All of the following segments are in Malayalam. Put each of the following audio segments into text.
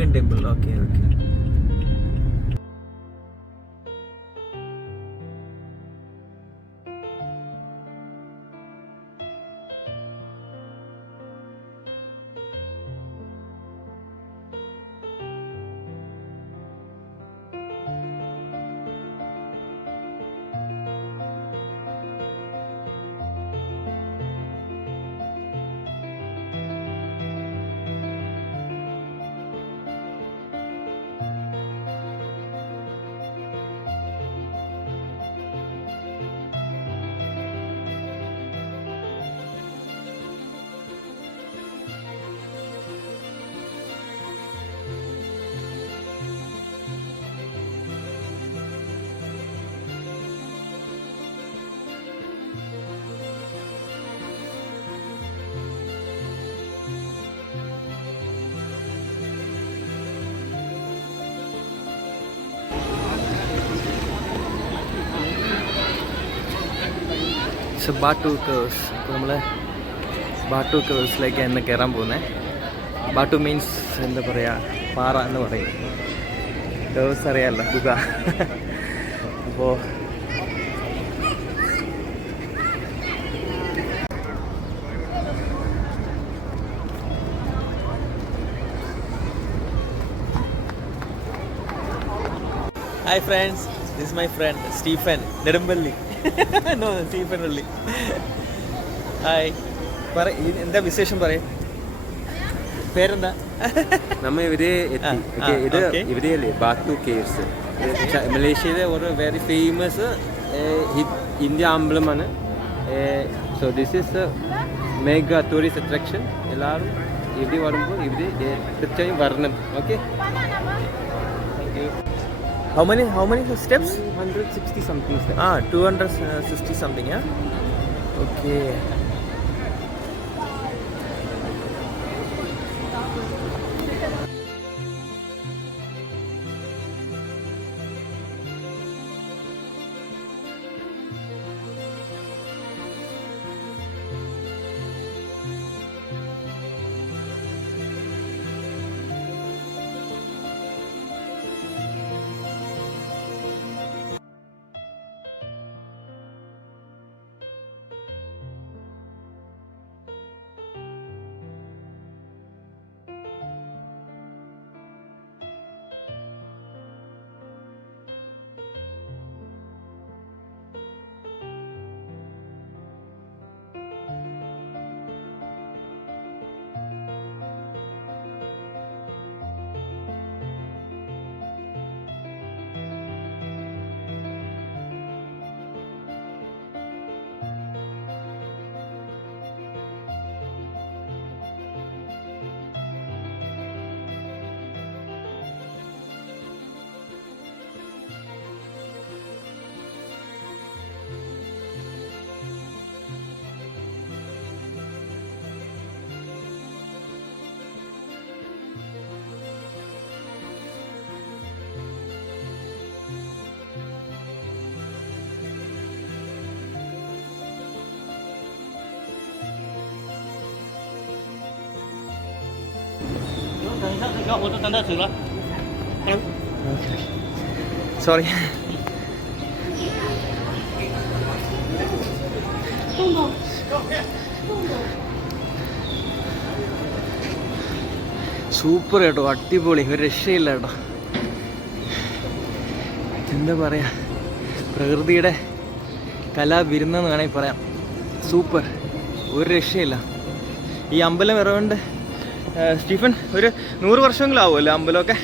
Murugan temple. Okay. ബാട്ടു കേവ്സ്. അപ്പോൾ നമ്മൾ ബാട്ടു കേവ്സിലേക്ക് ഇന്ന് കയറാൻ പോകുന്നത്. ബാട്ടു മീൻസ് എന്താ പറയുക, പാറ എന്ന് പറയും. കേവ്സ് അറിയാമല്ലോ, ഗുഹ. അപ്പോൾ hi friends, this is my friend Stephen Nedumpally. No, Stephen ഉള്ളി. ഹായ്, എന്താ വിശേഷം പറയും, പേരെന്താ? നമ്മ ഇവര് ഇവരെയല്ലേ ബാട്ടു കേവ്സ്, മലേഷ്യയിലെ ഒരു വെരി ഫേമസ് ഇന്ത്യ ആംബ്ലമാണ്. So this is mega tourist attraction. എല്ലാവരും ഇവിടെ വരുമ്പോൾ ഇവിടെ തീർച്ചയായും വരണം. Okay. How many steps? 160 something steps. 260 something, yeah? Okay. Sorry. Super കേട്ടോ, അടിപൊളി, ഒരു രക്ഷയില്ല കേട്ടോ. എന്താ പറയാ, പ്രകൃതിയുടെ കലാവിരുന്നെന്ന് വേണമെങ്കിൽ പറയാം. സൂപ്പർ, ഒരു രക്ഷയില്ല. ഈ അമ്പലം ഇറവേണ്ട സ്റ്റീഫൻ ഒരു 100 വർഷമെങ്കിലും ആവുമല്ലോ അമ്പലമൊക്കെ.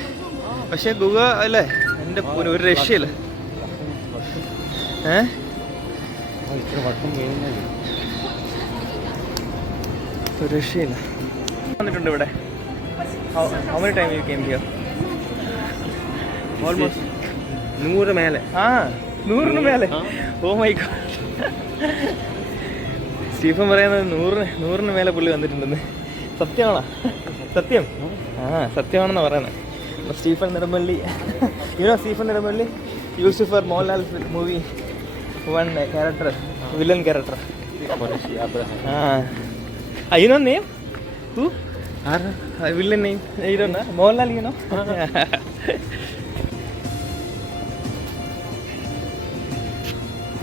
പക്ഷേ ഗുഹ അല്ലേ, എൻ്റെ ഒരു രക്ഷയില്ല. ഒരു രക്ഷയില്ല. വന്നിട്ടുണ്ട് ഇവിടെ. How many time you came here? Almost 100 മേലെ. 100 മേലെ. Oh my God. സ്റ്റീഫൻ പറയുന്നത് 100 മേലെ പുള്ളി വന്നിട്ടുണ്ടെന്ന്. സത്യമാണോ? സത്യം? സത്യമാണെന്ന് പറയണേ. Stephen Nedumpally, Stephen Nedumpally used for Mohanlal movie one character, villain character. You know name? Who? Villain name ഇതൊന്ന മോഹൻലാൽ ചെയ്യണോ?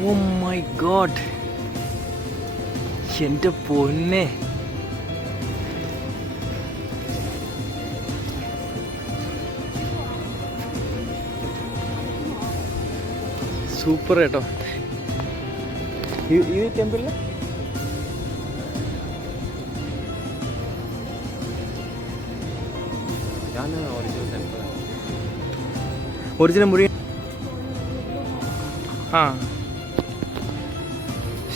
ഓ മൈ ഗോഡ്, എൻ്റെ പൊന്നെ. സൂപ്പർ കേട്ടോ ഈ ടെമ്പിളിൽ. ഒറിജിനൽ മുറി. ആ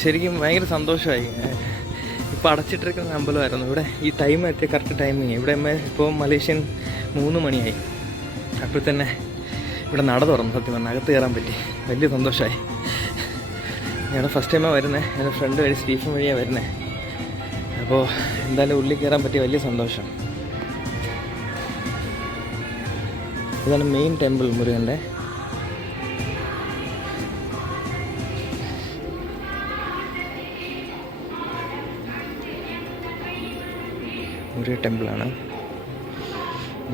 ശരിക്കും ഭയങ്കര സന്തോഷമായി. ഇപ്പോൾ അടച്ചിട്ടിരിക്കുന്ന അമ്പലമായിരുന്നു ഇവിടെ. ഈ ടൈം എത്തിയ കറക്റ്റ് ടൈമിങ്. ഇവിടെ ഇപ്പോൾ മലേഷ്യൻ 3 മണിയായി. അപ്പോൾ തന്നെ ഇവിടെ നട തുറന്നു. സത്യം പറഞ്ഞാൽ അകത്ത് കയറാൻ പറ്റി. വലിയ സന്തോഷമായി. ഞങ്ങളുടെ ഫസ്റ്റ് ടൈമാണ് വരുന്നത്. എൻ്റെ ഫ്രണ്ട് വഴി സ്റ്റീഫൻ വഴിയാണ് വരുന്നത്. അപ്പോൾ എന്തായാലും ഉള്ളിൽ കയറാൻ പറ്റി. വലിയ സന്തോഷം. ഇതാണ് മെയിൻ ടെമ്പിൾ മുരുകൻ്റെ. മുരുക ടെമ്പിളാണ്.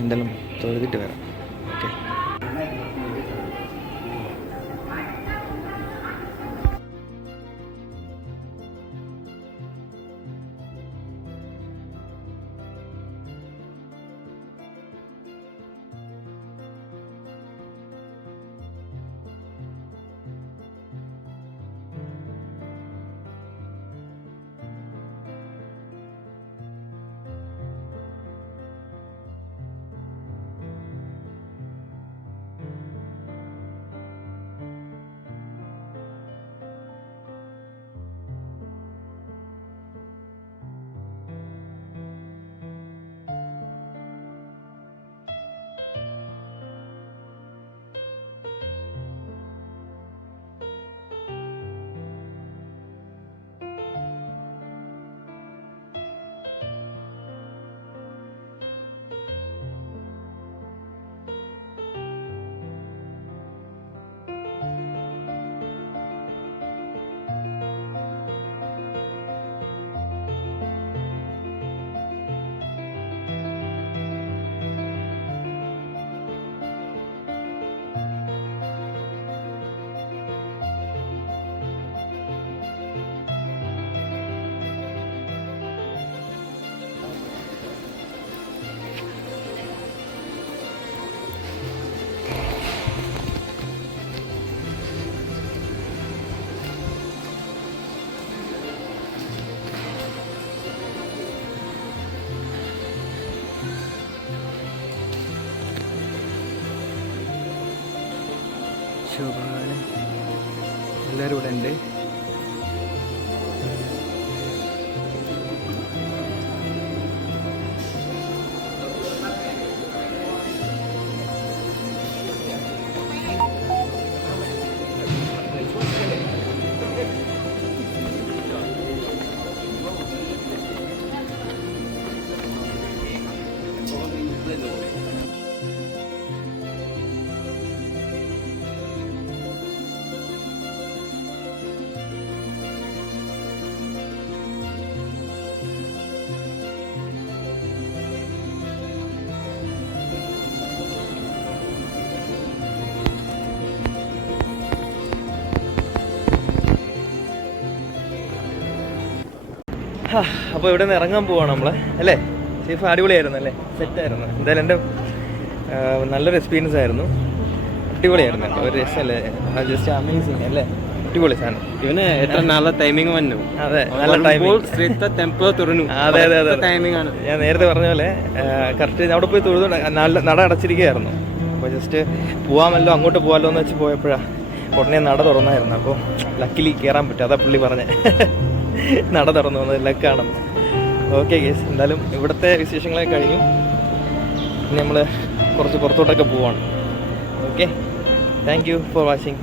എന്തായാലും തൊഴുതിട്ട് വരാം. ഓക്കെ. ശോഭാനം എല്ലാവരും ഇവിടെ ഉണ്ട്. അപ്പോൾ ഇവിടെ നിന്ന് ഇറങ്ങാൻ പോവാണ് നമ്മൾ അല്ലേ? സീഫ് അടിപൊളിയായിരുന്നു അല്ലേ? സെറ്റായിരുന്നു. എന്തായാലും എൻ്റെ നല്ലൊരു എക്സ്പീരിയൻസ് ആയിരുന്നു. അടിപൊളിയായിരുന്നു. ഒരു രസമല്ലേ? ജസ്റ്റ് അമേസിങ് അല്ലേ? അടിപൊളി സാധനം. ഇവന് എത്ര നല്ല ടൈമിങ് വന്നു. അതെ, നല്ല ടൈമിങ്. ടെമ്പിൾ തുറന്നു. അതെ അതെ അതെ, ടൈമിംഗ് ആണ്. ഞാൻ നേരത്തെ പറഞ്ഞ പോലെ കറക്റ്റ് അവിടെ പോയി തൊഴുതു. നല്ല നട അടച്ചിരിക്കുകയായിരുന്നു. അപ്പോൾ ജസ്റ്റ് പോകാമല്ലോ, അങ്ങോട്ട് പോകാമല്ലോ എന്ന് വെച്ച് പോയപ്പോഴാണ് ഉടനെ നട തുറന്നായിരുന്നു. അപ്പോൾ ലക്കിലി കയറാൻ പറ്റും. അതാ പുള്ളി പറഞ്ഞേ, നട തുറന്നു വന്നത് ലക്കാണ്. ഓക്കെ ഗേസ്, എന്തായാലും ഇവിടുത്തെ വിശേഷങ്ങളൊക്കെ കഴിഞ്ഞു. ഇനി നമ്മൾ കുറച്ച് പുറത്തോട്ടൊക്കെ പോവാണ്. Okay, thank you for watching.